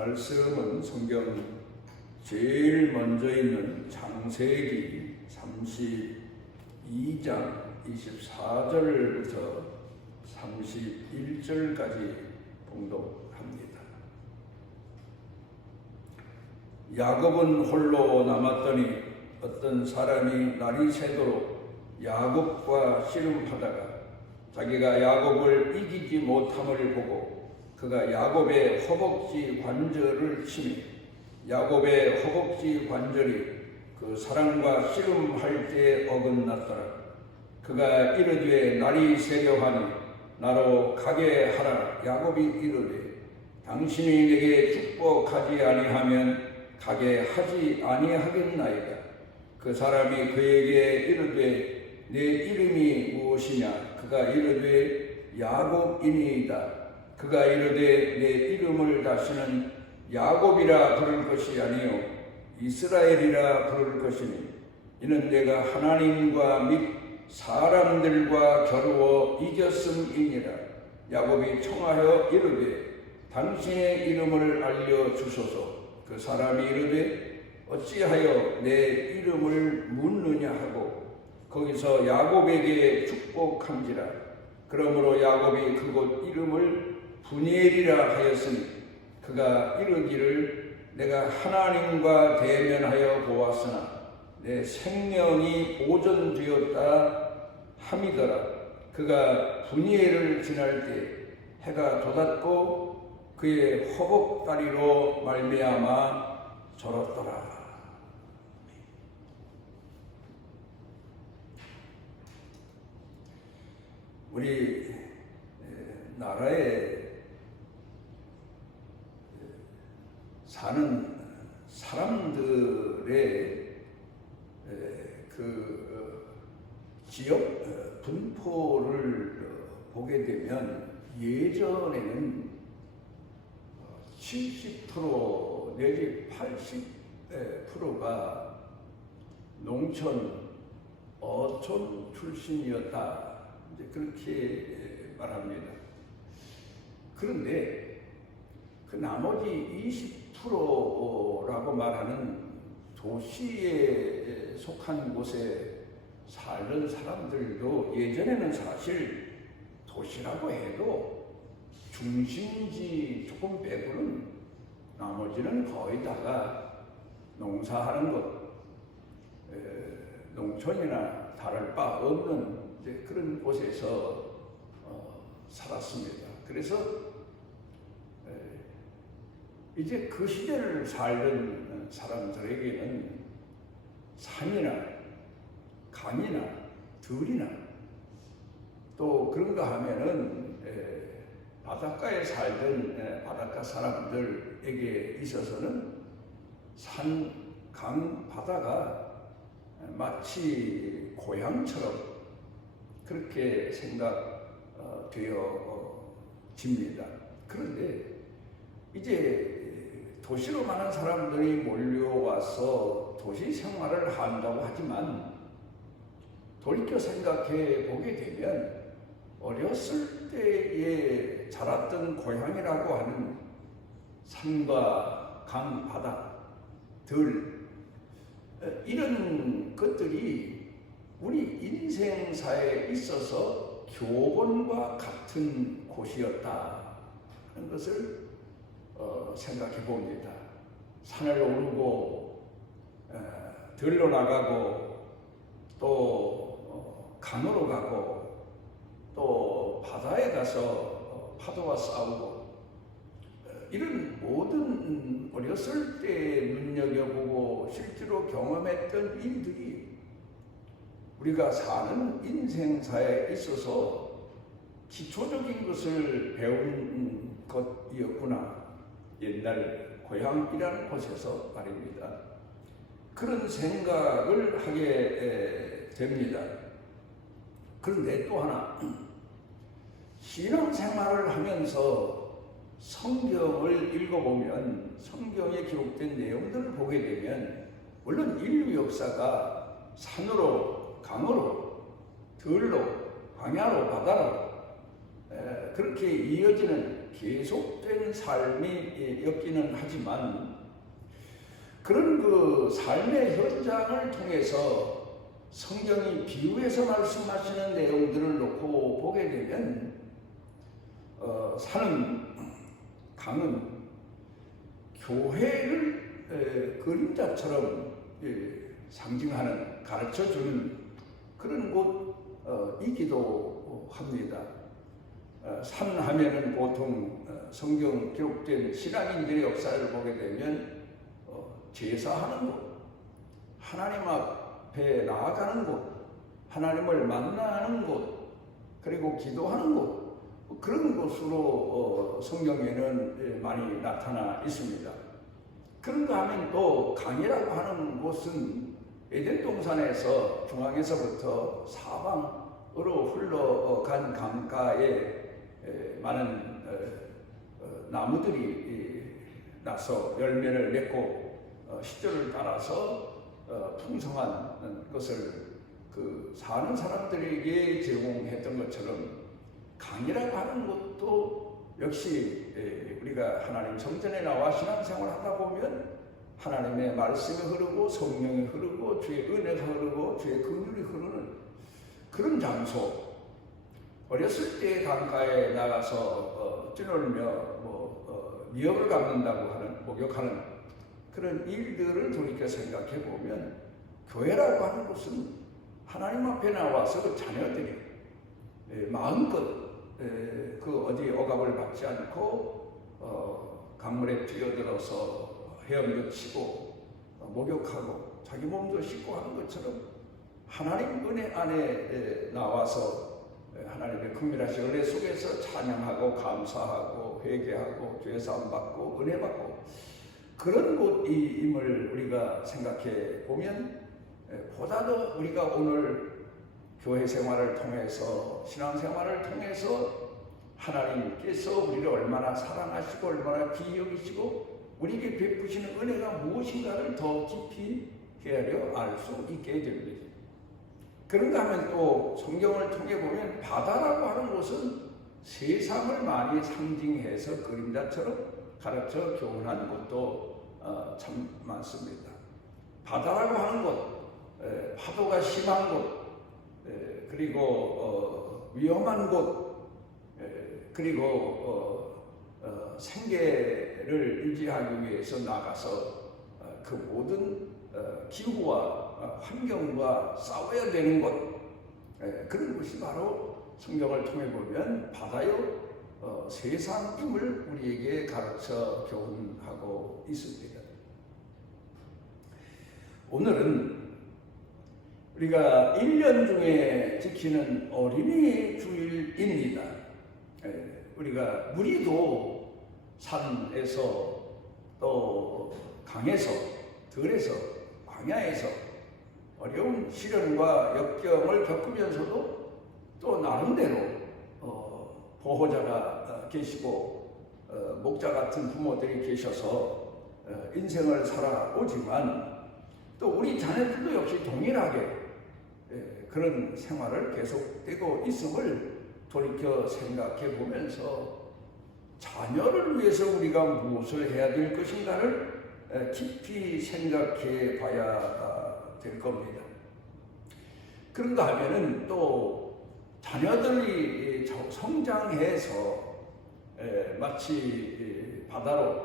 말씀은 성경 제일 먼저 있는 창세기 32장 24절부터 31절까지 봉독합니다. 야곱은 홀로 남았더니 어떤 사람이 날이 새도록 야곱과 씨름하다가 자기가 야곱을 이기지 못함을 보고 그가 야곱의 허벅지 관절을 치니 야곱의 허벅지 관절이 그 사람과 씨름할 때 어긋났더라. 그가 이르되 날이 새려하니 나로 가게 하라. 야곱이 이르되 당신이 내게 축복하지 아니하면 가게 하지 아니하겠나이다. 그 사람이 그에게 이르되 내 이름이 무엇이냐? 그가 이르되 야곱이니이다. 그가 이르되 내 이름을 다시는 야곱이라 부를 것이 아니요 이스라엘이라 부를 것이니 이는 내가 하나님과 및 사람들과 겨루어 이겼음이니라. 야곱이 청하여 이르되 당신의 이름을 알려주소서. 그 사람이 이르되 어찌하여 내 이름을 묻느냐 하고 거기서 야곱에게 축복한지라. 그러므로 야곱이 그곳 이름을 분이엘이라 하였으니 그가 이르기를 내가 하나님과 대면하여 보았으나 내 생명이 보존되었다 함이더라. 그가 분이엘을 지날 때 해가 돋았고 그의 허벅다리로 말미암아 절었더라. 우리 나라에 사는 사람들의 그 지역 분포를 보게 되면 예전에는 70% 내지 80%가 농촌, 어촌 출신이었다. 이제 그렇게 말합니다. 그런데 그 나머지 20%라고 말하는 도시에 속한 곳에 살던 사람들도 예전에는 사실 도시라고 해도 중심지 조금 빼고는 나머지는 거의 다가 농사하는 것, 농촌이나 다를 바 없는 이제 그런 곳에서 살았습니다. 그래서 이제 그 시대를 살던 사람들에게는 산이나 강이나 들이나 또 그런가 하면은 바닷가에 살던 바닷가 사람들에게 있어서는 산, 강, 바다가 마치 고향처럼 그렇게 생각되어집니다. 그런데 이제 도시로 많은 사람들이 몰려와서 도시 생활을 한다고 하지만 돌이켜 생각해 보게 되면 어렸을 때에 자랐던 고향이라고 하는 산과 강, 바다, 들 이런 것들이 우리 인생사에 있어서 교본과 같은 곳이었다 하는 것을 생각해 봅니다. 산을 오르고 들로 나가고 또 강으로 가고 또 바다에 가서 파도와 싸우고 이런 모든 어렸을 때 눈여겨보고 실제로 경험했던 일들이 우리가 사는 인생사에 있어서 기초적인 것을 배운 것이었구나. 옛날 고향이라는 곳에서 말입니다. 그런 생각을 하게 됩니다. 그런데 또 하나 신앙생활을 하면서 성경을 읽어보면 성경에 기록된 내용들을 보게 되면 물론 인류 역사가 산으로 강으로 들로 광야로 바다로 그렇게 이어지는 계속된 삶이었기는 하지만 그런 그 삶의 현장을 통해서 성경이 비유해서 말씀하시는 내용들을 놓고 보게 되면 산은 강은 교회를 그림자처럼 상징하는 가르쳐주는 그런 곳이기도 합니다. 산 하면은 보통 성경 기록된 신앙인들의 역사를 보게 되면 제사하는 곳, 하나님 앞에 나아가는 곳, 하나님을 만나는 곳, 그리고 기도하는 곳, 그런 곳으로 성경에는 많이 나타나 있습니다. 그런가 하면 또 강이라고 하는 곳은 에덴 동산에서 중앙에서부터 사방으로 흘러간 강가에 많은 나무들이 나서 열매를 맺고 시절을 따라서 풍성한 것을 그 사는 사람들에게 제공했던 것처럼 강이라고 하는 것도 역시 우리가 하나님 성전에 나와 신앙생활을 하다 보면 하나님의 말씀이 흐르고 성령이 흐르고 주의 은혜가 흐르고 주의 긍휼이 흐르는 그런 장소. 어렸을 때 강가에 나가서 뛰놀며 미역을 감는다고 하는 목욕하는 그런 일들을 돌이켜 생각해 보면 교회라고 하는 곳은 하나님 앞에 나와서 그 자녀들이 마음껏 그 어디 억압을 받지 않고 강물에 뛰어들어서 헤엄도 치고 목욕하고 자기 몸도 씻고 하는 것처럼 하나님 은혜 안에 나와서 하나님의 긍휼하신 은혜 속에서 찬양하고 감사하고 회개하고 죄사함 받고 은혜 받고 그런 곳임을 우리가 생각해 보면 보다 더 우리가 오늘 교회 생활을 통해서 신앙생활을 통해서 하나님께서 우리를 얼마나 사랑하시고 얼마나 귀히 여기시고 우리에게 베푸시는 은혜가 무엇인가를 더 깊이 헤아려 알 수 있게 됩니다. 그런가 하면 또 성경을 통해 보면 바다라고 하는 곳은 세상을 많이 상징해서 그림자처럼 가르쳐 교훈하는 것도 참 많습니다. 바다라고 하는 곳, 파도가 심한 곳, 그리고 위험한 곳, 그리고 생계를 유지하기 위해서 나가서 그 모든 기후와 환경과 싸워야 되는 것, 그런 것이 바로 성경을 통해 보면 바다요 세상임을 우리에게 가르쳐 교훈하고 있습니다. 오늘은 우리가 1년 중에 지키는 어린이 주일입니다. 우리가 무리도 산에서 또 강에서 들에서 광야에서 어려운 시련과 역경을 겪으면서도 또 나름대로 보호자가 계시고 목자 같은 부모들이 계셔서 인생을 살아오지만 또 우리 자녀들도 역시 동일하게 그런 생활을 계속되고 있음을 돌이켜 생각해 보면서 자녀를 위해서 우리가 무엇을 해야 될 것인가를 깊이 생각해 봐야 될 겁니다. 그런가 하면은 또 자녀들이 성장해서 마치 바다로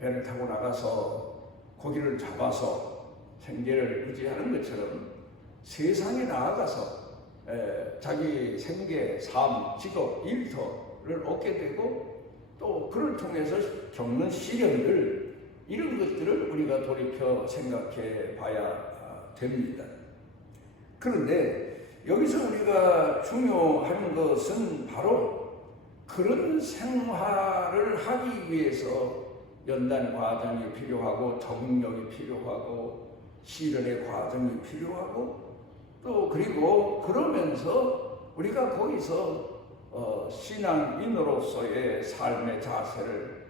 배를 타고 나가서 고기를 잡아서 생계를 유지하는 것처럼 세상에 나아가서 자기 생계, 삶, 직업, 일터를 얻게 되고 또 그를 통해서 겪는 시련들 이런 것들을 우리가 돌이켜 생각해 봐야 됩니다. 그런데 여기서 우리가 중요한 것은 바로 그런 생활을 하기 위해서 연단 과정이 필요하고 적응력이 필요하고 시련의 과정이 필요하고 또 그리고 그러면서 우리가 거기서 신앙인으로서의 삶의 자세를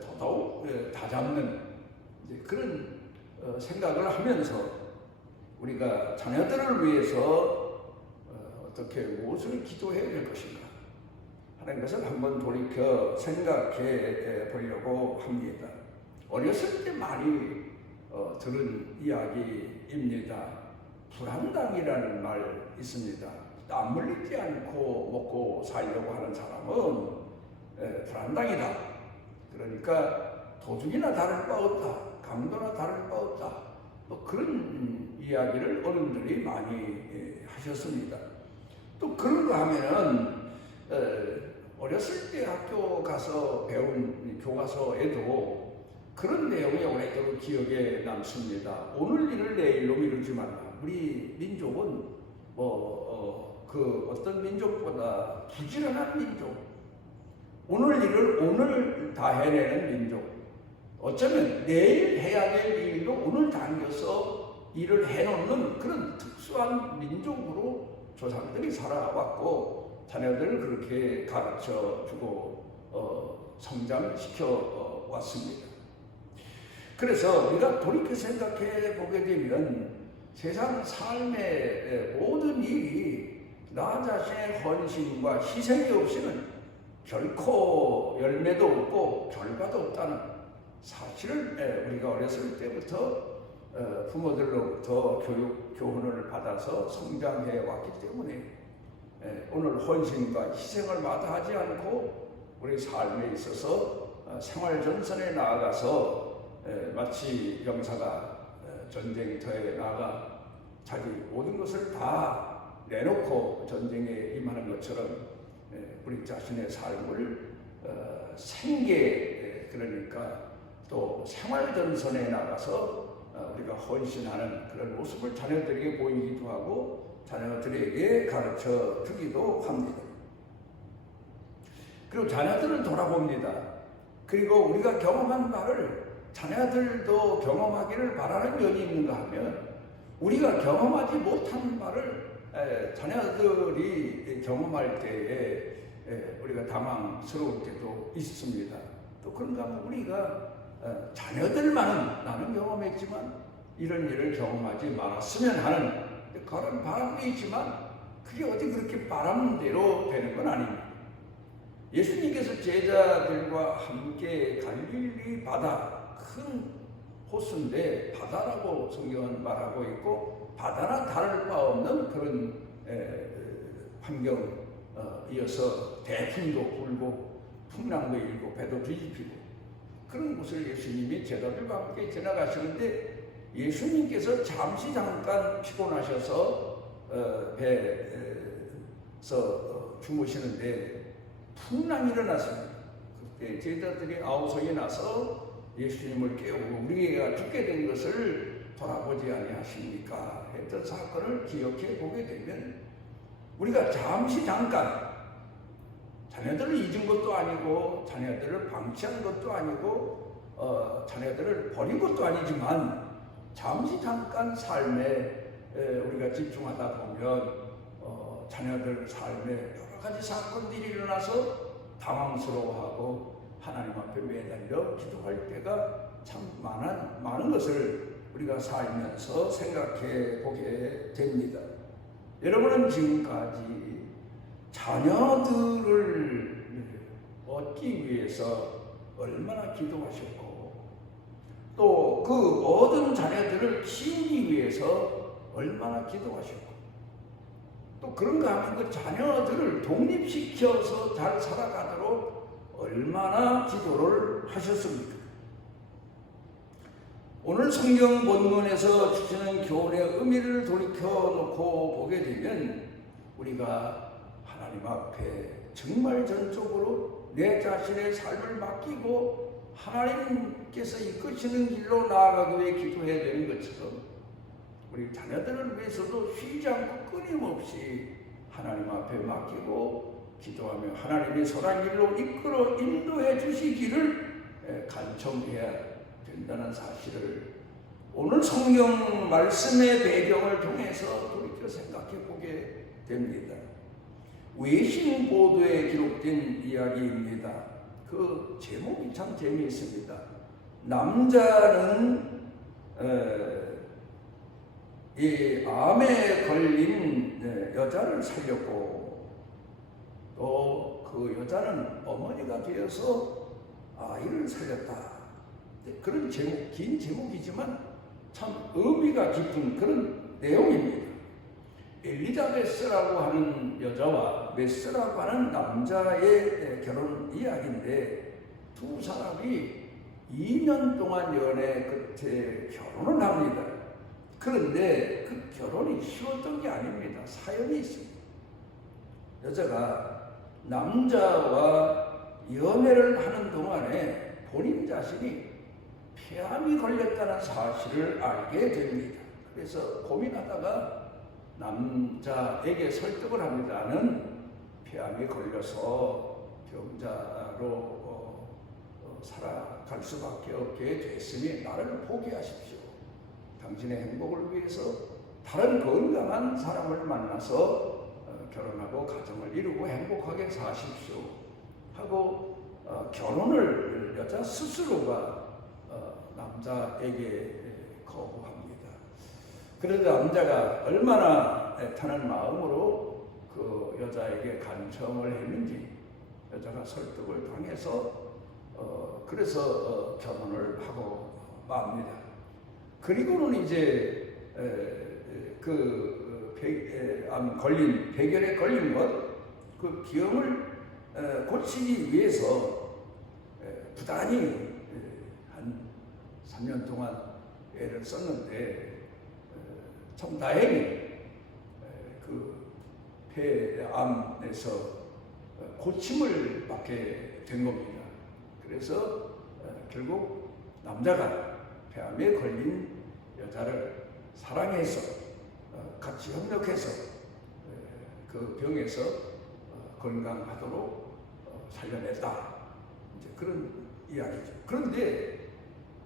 더더욱 다잡는 그런 생각을 하면서 우리가 자녀들을 위해서 어떻게 무엇을 기도해야 될 것인가 하는 것을 한번 돌이켜 생각해 보려고 합니다. 어렸을 때 많이 들은 이야기입니다. 불안당이라는 말 있습니다. 땀 흘리지 않고 먹고 살려고 하는 사람은 불안당이다. 그러니까 도둑이나 다를 바 없다. 강도나 다를 바 없다. 뭐 그런 이야기를 어른들이 많이 하셨습니다. 또 그런 거 하면은 어렸을 때 학교 가서 배운 교과서에도 그런 내용이 오래도록 기억에 남습니다. 오늘 일을 내일로 미루지 말라. 우리 민족은 그 어떤 민족보다 부지런한 민족, 오늘 일을 오늘 다 해내는 민족, 어쩌면 내일 해야 될 일도 오늘 당겨서 일을 해놓는 그런 특수한 민족으로 조상들이 살아왔고 자녀들을 그렇게 가르쳐주고 성장시켜 왔습니다. 그래서 우리가 돌이켜 생각해 보게 되면 세상 삶의 모든 일이 나 자신의 헌신과 희생이 없이는 결코 열매도 없고 결과도 없다는 사실을 우리가 어렸을 때부터 부모들로부터 교훈을 받아서 성장해 왔기 때문에 오늘 헌신과 희생을 마다하지 않고 우리 삶에 있어서 생활전선에 나아가서 마치 병사가 전쟁터에 나가 자기 모든 것을 다 내놓고 전쟁에 임하는 것처럼 우리 자신의 삶을 생계 그러니까 또 생활전선에 나가서 우리가 헌신하는 그런 모습을 자녀들에게 보이기도 하고 자녀들에게 가르쳐 주기도 합니다. 그리고 자녀들은 돌아봅니다. 그리고 우리가 경험한 바를 자녀들도 경험하기를 바라는 면이 있는가 하면 우리가 경험하지 못한 바를 자녀들이 경험할 때에 우리가 당황스러울 때도 있습니다. 또 그런가 하면 우리가 자녀들만은 나는 경험했지만 이런 일을 경험하지 말았으면 하는 그런 바람이 있지만 그게 어디 그렇게 바람대로 되는 건 아닙니다. 예수님께서 제자들과 함께 갈릴리 바다 큰 호수인데 바다라고 성경은 말하고 있고 바다나 다를 바 없는 그런 환경이어서 대풍도 불고 풍랑도 일고 배도 뒤집히고 그런 곳을 예수님이 제자들과 함께 지나가시는데 예수님께서 잠시 잠깐 피곤하셔서 배에서 주무시는데 풍랑이 일어났습니다. 그때 제자들이 아우성이 나서 예수님을 깨우고 우리가 죽게 된 것을 돌아보지 아니하십니까? 했던 사건을 기억해 보게 되면 우리가 잠시 잠깐 자녀들을 잊은 것도 아니고 자녀들을 방치한 것도 아니고 자녀들을 버린 것도 아니지만 잠시 잠깐 삶에 우리가 집중하다 보면 자녀들 삶에 여러 가지 사건들이 일어나서 당황스러워하고 하나님 앞에 매달려 기도할 때가 참 많은 것을 우리가 살면서 생각해 보게 됩니다. 여러분은 지금까지 자녀들을 얻기 위해서 얼마나 기도하셨고 또 그 모든 자녀들을 키우기 위해서 얼마나 기도하셨고 또 그런가 하면 그 자녀들을 독립시켜서 잘 살아가도록 얼마나 기도를 하셨습니까? 오늘 성경 본문에서 주시는 교훈의 의미를 돌이켜놓고 보게 되면 우리가 하나님 앞에 정말 전적으로 내 자신의 삶을 맡기고 하나님께서 이끄시는 길로 나아가기 위해 기도해야 되는 것처럼 우리 자녀들을 위해서도 쉬지 않고 끊임없이 하나님 앞에 맡기고 기도하며 하나님이 선한 길로 이끌어 인도해 주시기를 간청해야 된다는 사실을 오늘 성경 말씀의 배경을 통해서 돌이켜 생각해 보게 됩니다. 외신 보도에 기록된 이야기입니다. 그 제목이 참 재미있습니다. 남자는 이 암에 걸린 여자를 살렸고 또 그 여자는 어머니가 되어서 아이를 살렸다. 그런 제목, 긴 제목이지만 참 의미가 깊은 그런 내용입니다. 엘리자베스라고 하는 여자와 메스라고 하는 남자의 결혼 이야기인데, 두 사람이 2년 동안 연애 끝에 결혼을 합니다. 그런데 그 결혼이 쉬웠던 게 아닙니다. 사연이 있습니다. 여자가 남자와 연애를 하는 동안에 본인 자신이 폐암이 걸렸다는 사실을 알게 됩니다. 그래서 고민하다가 남자에게 설득을 합니다. 나는 폐암이 걸려서 병자로 살아갈 수밖에 없게 됐으니 나를 포기하십시오. 당신의 행복을 위해서 다른 건강한 사람을 만나서 결혼하고 가정을 이루고 행복하게 사십시오 하고 결혼을 여자 스스로가 남자에게 거부합니다. 그래도 남자가 얼마나 애타는 마음으로 그 여자에게 간청을 했는지 여자가 설득을 당해서 그래서 결혼을 하고 맙니다. 그리고는 이제 암 걸린 백열에 걸린 것, 그 병을 고치기 위해서 부단히 한 3년 동안 애를 썼는데 참 다행히 그 폐암에서 고침을 받게 된 겁니다. 그래서 결국 남자가 폐암에 걸린 여자를 사랑해서 같이 협력해서 그 병에서 건강하도록 살려냈다. 이제 그런 이야기죠. 그런데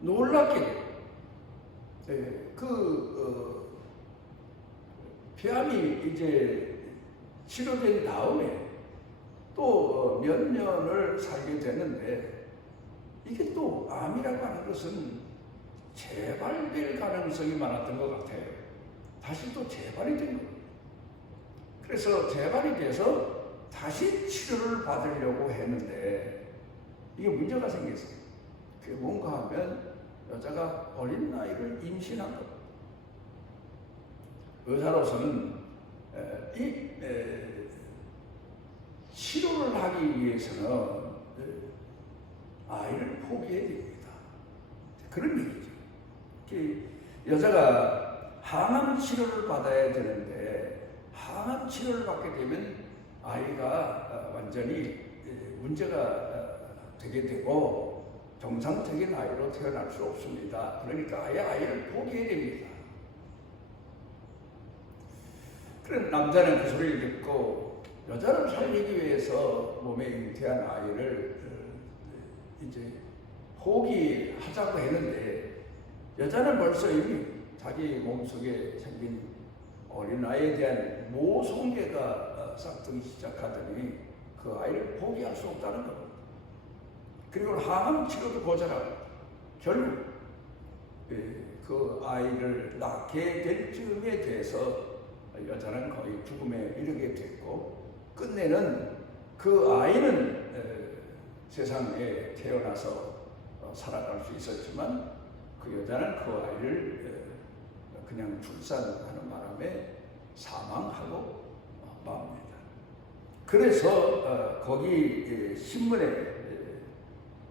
놀랍게도 폐암이 이제 치료된 다음에 또 몇 년을 살게 되는데, 이게 또 암이라고 하는 것은 재발될 가능성이 많았던 것 같아요. 다시 또 재발이 된 겁니다. 그래서 재발이 돼서 다시 치료를 받으려고 했는데 이게 문제가 생겼어요. 그게 뭔가 하면 여자가 어린 나이를 임신한 겁니다. 의사로서는 치료를 하기 위해서는 아이를 포기해야 됩니다. 그런 얘기죠. 여자가 항암 치료를 받아야 되는데 항암 치료를 받게 되면 아이가 완전히 문제가 되게 되고 정상적인 아이로 태어날 수 없습니다. 그러니까 아이를 포기해야 됩니다. 그런 남자는 그 소리를 듣고 여자를 살리기 위해서 몸에 잉태한 아이를 이제 포기하자고 했는데, 여자는 벌써 이미 자기 몸속에 생긴 어린아이에 대한 모성애가 싹트기 시작하더니 그 아이를 포기할 수 없다는 겁니다. 그리고 항암 치료도 거절하고 결국 그 아이를 낳게 될 즈음에 대해서 여자는 거의 죽음에 이르게 됐고, 끝내는 그 아이는 세상에 태어나서 살아갈 수 있었지만 그 여자는 그 아이를 그냥 출산하는 바람에 사망하고 맙니다. 그래서 거기 신문에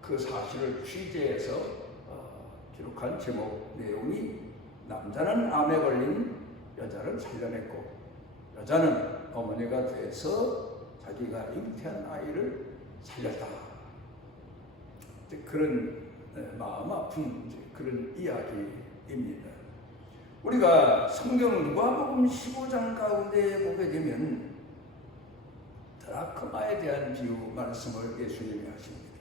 그 사실을 취재해서 기록한 제목 내용이 남자는 암에 걸린 여자를 살려냈고 여자는 어머니가 돼서 자기가 잉태한 아이를 살렸다. 그런 마음 아픈 그런 이야기입니다. 우리가 성경 누가복음 15장 가운데 보게 되면 드라크마에 대한 비유 말씀을 예수님이 하십니다.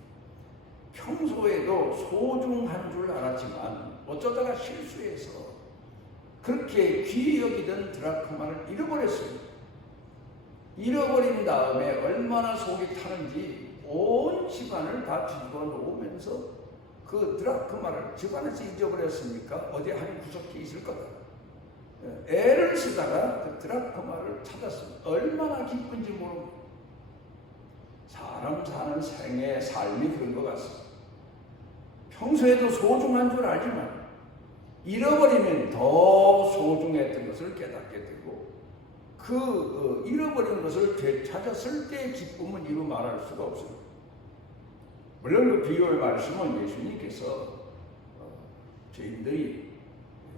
평소에도 소중한 줄 알았지만 어쩌다가 실수해서 그렇게 귀히 여기던 드라크마를 잃어버렸습니다. 잃어버린 다음에 얼마나 속이 타는지 온 집안을 다 뒤집어 놓으면서 그 드라크마를 집안에서 잊어버렸으니까 어디 한 구석에 있을 거다. 애를 쓰다가 그 드라크마를 찾았습니다. 얼마나 기쁜지 모릅니다. 사람 사는 생의 삶이 그런 것 같습니다. 평소에도 소중한 줄 알지만 잃어버리면 더 소중했던 것을 깨닫게 되고 그 잃어버린 것을 되찾았을 때의 기쁨은 이루 말할 수가 없습니다. 물론 그 비유의 말씀은 예수님께서 죄인들이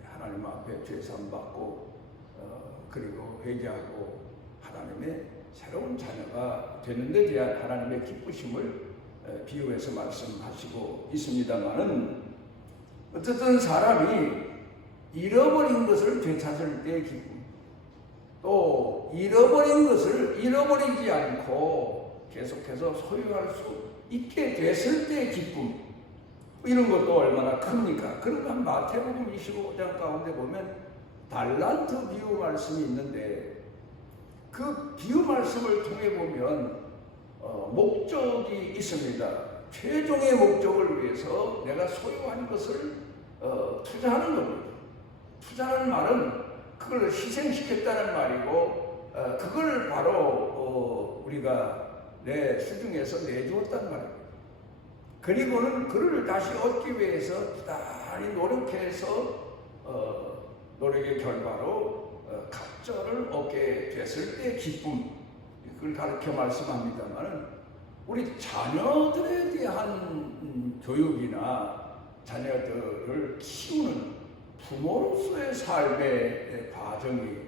하나님 앞에 죄사함 받고 그리고 회개하고 하나님의 새로운 자녀가 되는 데 대한 하나님의 기쁘심을 비유해서 말씀하시고 있습니다만은 어쨌든 사람이 잃어버린 것을 되찾을 때의 기쁨, 또 잃어버린 것을 잃어버리지 않고 계속해서 소유할 수 있게 됐을 때의 기쁨, 이런 것도 얼마나 큽니까? 그러니까 마태복음 25장 가운데 보면 달란트 비유 말씀이 있는데 그 비유 말씀을 통해 보면 목적이 있습니다. 최종의 목적을 위해서 내가 소유한 것을 투자하는 겁니다. 투자하는 말은 그걸 희생시켰다는 말이고 그걸 바로 우리가 내 수중에서 내주었다는 말입니다. 그리고는 그를 다시 얻기 위해서 기다리 노력해서 노력의 결과로 갑절을 얻게 됐을 때의 기쁨, 그걸 가르쳐 말씀합니다만 우리 자녀들에 대한 교육이나 자녀들을 키우는 부모로서의 삶의 과정이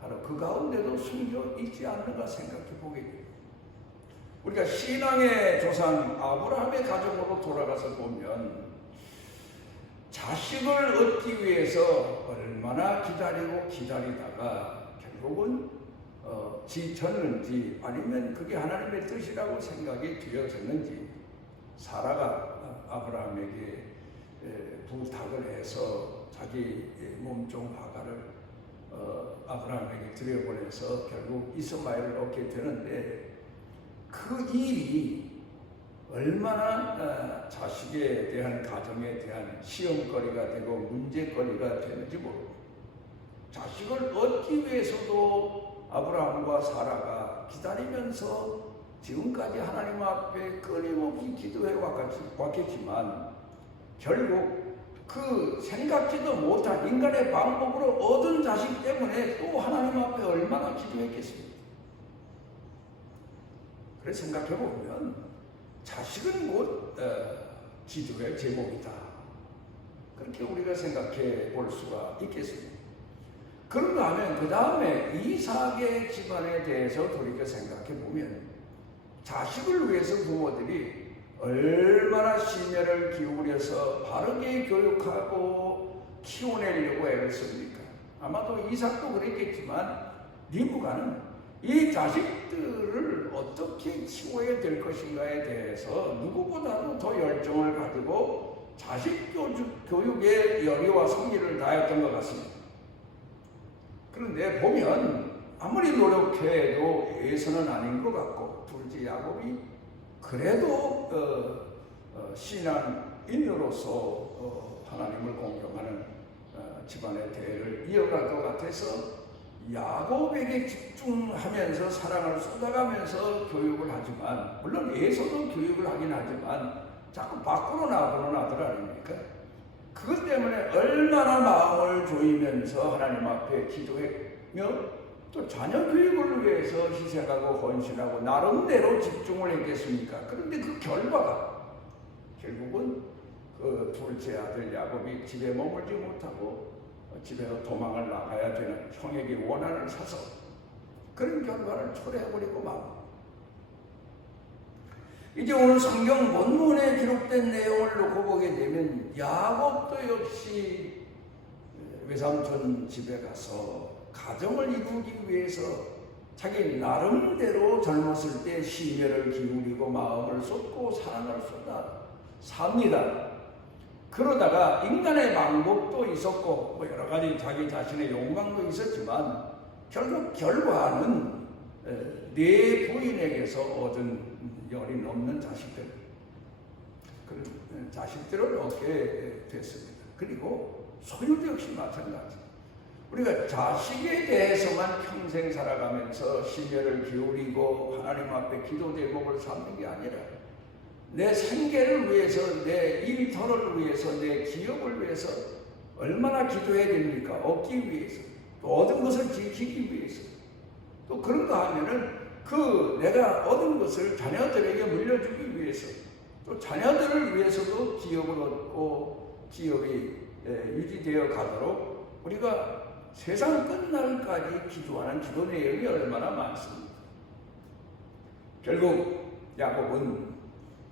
바로 그 가운데도 숨겨 있지 않는가 생각해 보게 됩니다. 우리가 신앙의 조상 아브라함의 가정으로 돌아가서 보면 자식을 얻기 위해서 얼마나 기다리고 기다리다가 결국은 지쳤는지 아니면 그게 하나님의 뜻이라고 생각이 되어졌는지 사라가 아브라함에게 부탁을 해서 자기 몸종 하가를 아브라함에게 들여보내서 결국 이스마엘을 얻게 되는데 그 일이 얼마나 자식에 대한 가정에 대한 시험거리가 되고 문제거리가 되는지 모릅니다. 자식을 얻기 위해서도 아브라함과 사라가 기다리면서 지금까지 하나님 앞에 끊임없이 기도해 왔겠지만 결국 그 생각지도 못한 인간의 방법으로 얻은 자식 때문에 또 하나님 앞에 얼마나 기도했겠습니까? 그래서 생각해보면 자식은 곧 기도의 제목이다. 그렇게 우리가 생각해 볼 수가 있겠습니다. 그런가 하면 그 다음에 이삭의 집안에 대해서 돌이켜 생각해 보면 자식을 위해서 부모들이 얼마나 심혈을 기울여서 바르게 교육하고 키워내려고 애를 씁니까? 아마도 이삭도 그랬겠지만 리브가는 이 자식들을 어떻게 키워야 될 것인가에 대해서 누구보다도 더 열정을 가지고 자식 교육에 열의와 성의를 다했던 것 같습니다. 그런데 보면 아무리 노력해도 예선은 아닌 것 같고 둘째 야곱이 그래도 신앙인으로서 하나님을 공경하는 집안의 대를 이어갈 것 같아서 야곱에게 집중하면서 사랑을 쏟아가면서 교육을 하지만 물론 에서도 교육을 하긴 하지만 자꾸 밖으로 나더라 아닙니까? 그것 때문에 얼마나 마음을 조이면서 하나님 앞에 기도했며 또 자녀 교육을 위해서 희생하고 헌신하고 나름대로 집중을 했겠습니까? 그런데 그 결과가 결국은 그 둘째 아들 야곱이 집에 머물지 못하고 집에서 도망을 나가야 되는 형에게 원한을 사서 그런 결과를 초래해버리고 말. 이제 오늘 성경 본문에 기록된 내용을 놓고 보게 되면 야곱도 역시 외삼촌 집에 가서 가정을 이루기 위해서 자기 나름대로 젊었을 때 심혈을 기울이고 마음을 쏟고 사랑을 쏟아 삽니다. 그러다가 인간의 방법도 있었고 뭐 여러 가지 자기 자신의 욕망도 있었지만 결국 결과는 네 부인에게서 얻은 열이 넘는 자식들, 그런 자식들을 얻게 됐습니다. 그리고 소유도 역시 마찬가지. 우리가 자식에 대해서만 평생 살아가면서 심혈을 기울이고 하나님 앞에 기도 제목을 삼는 게 아니라 내 생계를 위해서, 내 일터를 위해서, 내 기업을 위해서 얼마나 기도해야 됩니까? 얻기 위해서, 또 얻은 것을 지키기 위해서. 또 그런가 하면은 그 내가 얻은 것을 자녀들에게 물려주기 위해서, 또 자녀들을 위해서도 기업을 얻고 기업이 유지되어 가도록 우리가 세상 끝날까지 기도하는 기도 내용이 얼마나 많습니다. 결국 야곱은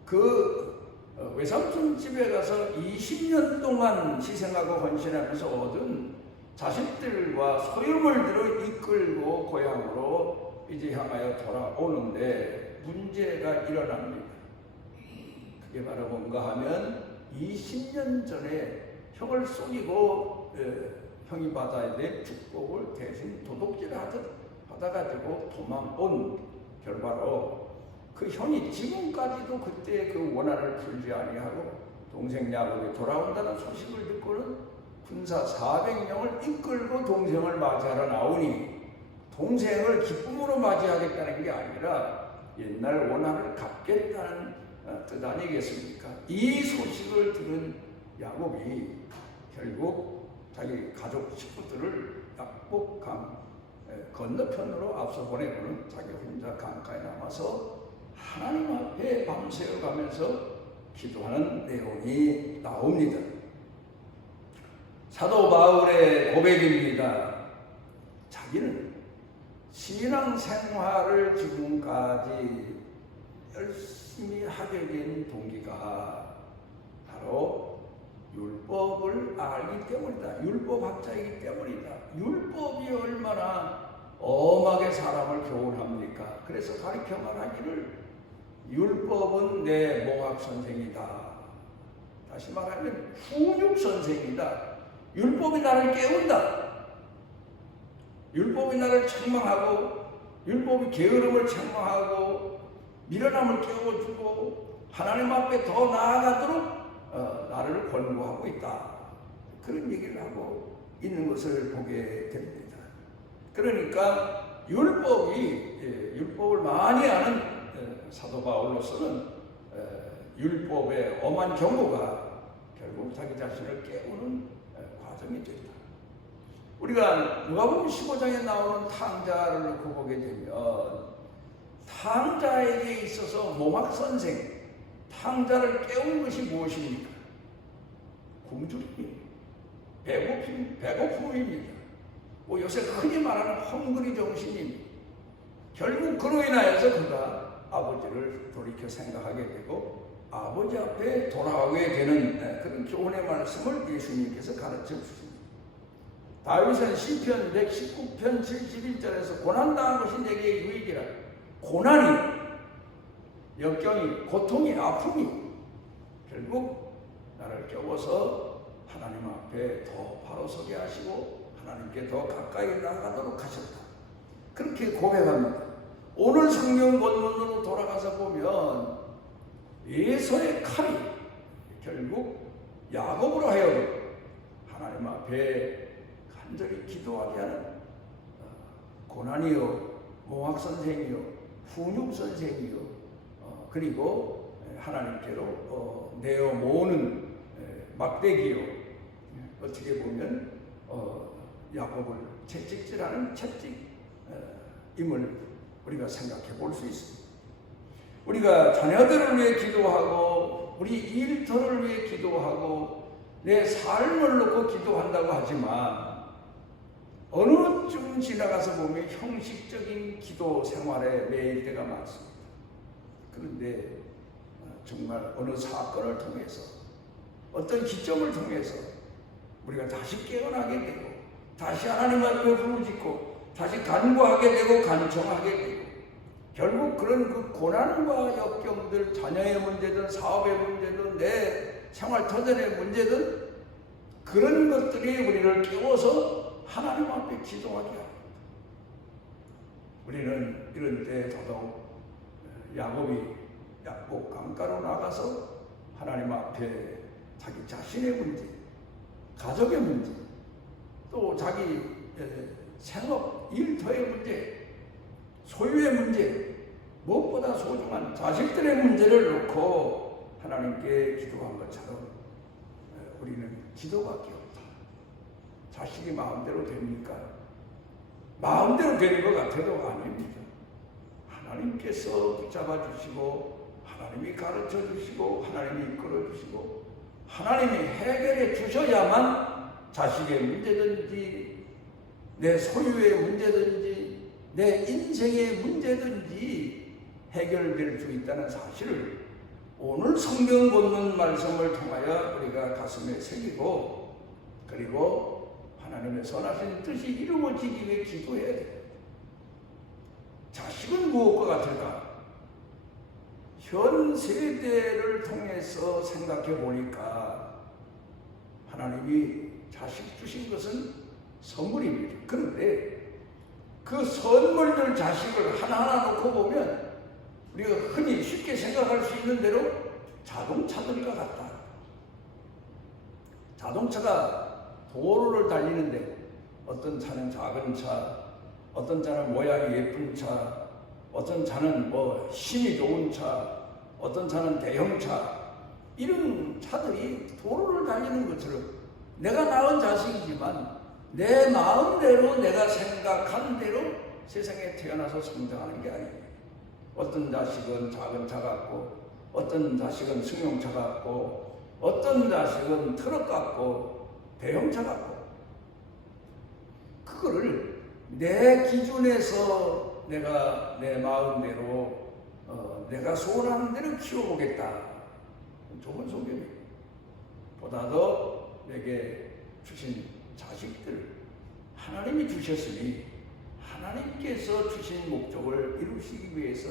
그 외삼촌 집에 가서 20년 동안 희생하고 헌신하면서 얻은 자식들과 소유물들을 이끌고 고향으로 이제 향하여 돌아오는데 문제가 일어납니다. 그게 바로 뭔가 하면 20년 전에 형을 속이고 형이 받아야 될 축복을 대신 도둑질 하다가지고 도망온 결과로 그 형이 지금까지도 그때 그 원한을 풀지 아니하고 동생 야곱이 돌아온다는 소식을 듣고는 군사 400명을 이끌고 동생을 맞이하러 나오니 동생을 기쁨으로 맞이하겠다는 게 아니라 옛날 원한을 갚겠다는 뜻 아니겠습니까? 이 소식을 들은 야곱이 결국 자기 가족 식구들을 약복강 건너편으로 앞서 보내고는 자기 혼자 강가에 남아서 하나님 앞에 밤새워 가면서 기도하는 내용이 나옵니다. 사도 바울의 고백입니다. 자기는 신앙 생활을 지금까지 열심히 하게 된 동기가 바로 율법을 알기 때문이다. 율법학자이기 때문이다. 율법이 얼마나 엄하게 사람을 교훈합니까? 그래서 가르쳐 말하기를 율법은 내 몽학 선생이다. 다시 말하면 훈육 선생이다. 율법이 나를 깨운다. 율법이 나를 책망하고 율법이 게으름을 책망하고 미련함을 깨워주고 하나님 앞에 더 나아가도록 나를 권고하고 있다. 그런 얘기를 하고 있는 것을 보게 됩니다. 그러니까 율법을 많이 아는 사도 바울로서는 율법의 엄한 경고가 결국 자기 자신을 깨우는 과정이 된다. 우리가 누가복음 15장에 나오는 탕자를 놓고 보게 되면 탕자에게 있어서 몽학 선생, 탕자를 깨우는 것이 무엇입니까? 굶주림입니다. 배고픔입니다. 요새 흔히 말하는 헝그리 정신입니다. 결국 그로 인하여서 그가 아버지를 돌이켜 생각하게 되고 아버지 앞에 돌아오게 되는 그런 교훈의 말씀을 예수님께서 가르쳐 주십니다. 다윗은 시편 119편 71절에서 고난당한 것이 내게 유익이라. 고난이, 역경이, 고통이, 아픔이 결국 나를 깨워서 하나님 앞에 더 바로 서게 하시고 하나님께 더 가까이 나아가도록 하셨다. 그렇게 고백합니다. 오늘 성경 본문으로 돌아가서 보면 에서의 칼이 결국 야곱으로 하여금 하나님 앞에 간절히 기도하게 하는 고난이요, 몽학 선생이요, 훈육 선생이요, 그리고 하나님께로 내어 모으는 막대기요. 어떻게 보면 야곱을 채찍질하는 채찍임을 우리가 생각해 볼 수 있습니다. 우리가 자녀들을 위해 기도하고 우리 일터를 위해 기도하고 내 삶을 놓고 기도한다고 하지만 어느 쯤 지나가서 보면 형식적인 기도 생활에 매일 때가 많습니다. 그런데 정말 어느 사건을 통해서 어떤 기점을 통해서 우리가 다시 깨어나게 되고 다시 하나님 앞에 부르짖고 다시 간구하게 되고 간청하게 되고 결국 그런 그 고난과 역경들, 자녀의 문제든 사업의 문제든 내 생활 터전의 문제든 그런 것들이 우리를 깨워서 하나님 앞에 기도하게 합니다. 우리는 이런 때 더더욱 야곱이 약복 강가로 나가서 하나님 앞에 자기 자신의 문제, 가족의 문제, 또 자기 생업, 일터의 문제, 소유의 문제, 무엇보다 소중한 자식들의 문제를 놓고 하나님께 기도한 것처럼 우리는 기도밖에 없다. 자식이 마음대로 됩니까? 마음대로 되는 것 같아도 아닙니다. 하나님께서 붙잡아 주시고 하나님이 가르쳐 주시고 하나님이 이끌어 주시고 하나님이 해결해 주셔야만 자식의 문제든지 내 소유의 문제든지 내 인생의 문제든지 해결될 수 있다는 사실을 오늘 성경 본문 말씀을 통하여 우리가 가슴에 새기고 그리고 하나님의 선하신 뜻이 이루어지기 위해 기도해야 돼요. 자식은 무엇과 같을까? 현 세대를 통해서 생각해 보니까 하나님이 자식 주신 것은 선물입니다. 그런데 그 선물들 자식을 하나하나 놓고 보면 우리가 흔히 쉽게 생각할 수 있는 대로 자동차들과 같다. 자동차가 도로를 달리는데 어떤 차는 작은 차, 어떤 차는 모양이 예쁜 차, 어떤 차는 힘이 좋은 차, 어떤 차는 대형차, 이런 차들이 도로를 달리는 것처럼 내가 낳은 자식이지만 내 마음대로 내가 생각한 대로 세상에 태어나서 성장하는 게 아니에요. 어떤 자식은 작은 차 같고 어떤 자식은 승용차 같고 어떤 자식은 트럭 같고 대형차 같고 그거를 내 기준에서 내가 내 마음대로 내가 소원하는 대로 키워보겠다. 좋은 소명입니다. 보다 더 내게 주신 자식들 하나님이 주셨으니 하나님께서 주신 목적을 이루시기 위해서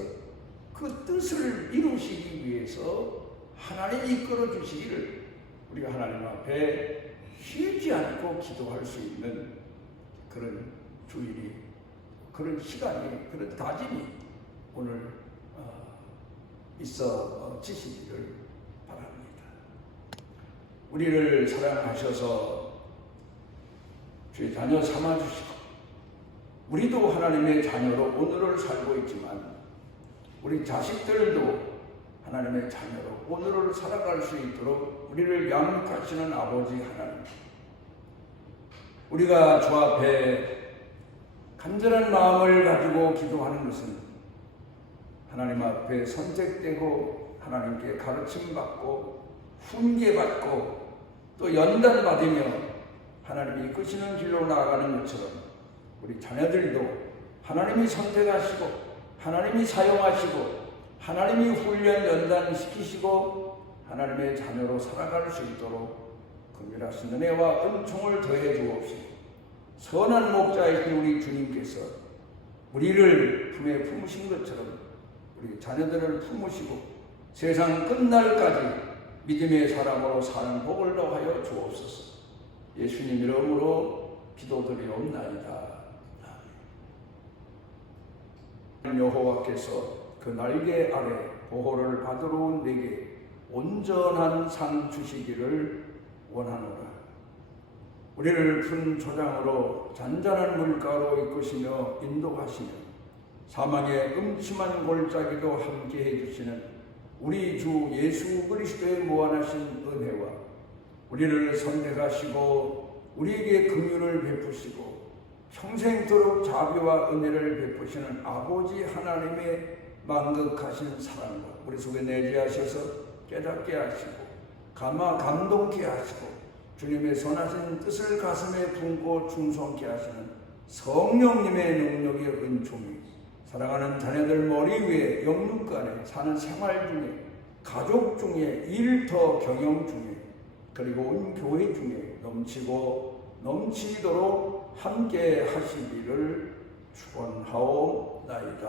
그 뜻을 이루시기 위해서 하나님이 이끌어 주시기를 우리가 하나님 앞에 쉬지 않고 기도할 수 있는 그런 주일이 그런 시간이 그런 다짐이 오늘 있어지시기를 바랍니다. 우리를 사랑하셔서 주의 자녀 삼아주시고 우리도 하나님의 자녀로 오늘을 살고 있지만 우리 자식들도 하나님의 자녀로 오늘을 살아갈 수 있도록 우리를 양육하시는 아버지 하나님, 우리가 주 앞에 간절한 마음을 가지고 기도하는 것은 하나님 앞에 선택되고 하나님께 가르침받고 훈계받고 또 연단받으며 하나님이 이끄시는 길로 나아가는 것처럼 우리 자녀들도 하나님이 선택하시고 하나님이 사용하시고 하나님이 훈련 연단시키시고 하나님의 자녀로 살아갈 수 있도록 긍휼하신 은혜와 은총을 더해 주옵시고 선한 목자이신 우리 주님께서 우리를 품에 품으신 것처럼 우리 자녀들을 품으시고 세상 끝날까지 믿음의 사람으로 사는 복을 더하여 주옵소서. 예수님 이름으로 기도드리옵나이다. 여호와께서 그 날개 아래 보호를 받으러 온 내게 온전한 상 주시기를 원하노라. 우리를 큰 조장으로 잔잔한 물가로 이끄시며 인도하시며 사망의 음침한 골짜기도 함께해 주시는 우리 주 예수 그리스도의 무한하신 은혜와 우리를 선택하시고 우리에게 긍휼을 베푸시고 평생토록 자비와 은혜를 베푸시는 아버지 하나님의 만극하신 사랑과 우리 속에 내재하셔서 깨닫게 하시고 감동케 하시고 주님의 선하신 뜻을 가슴에 품고 충성케 하시는 성령님의 능력의 은총이 사랑하는 자녀들 머리 위에 영육간에 사는 생활 중에 가족 중에 일터 경영 중에 그리고 온 교회 중에 넘치고 넘치도록 함께 하시기를 축원하옵나이다.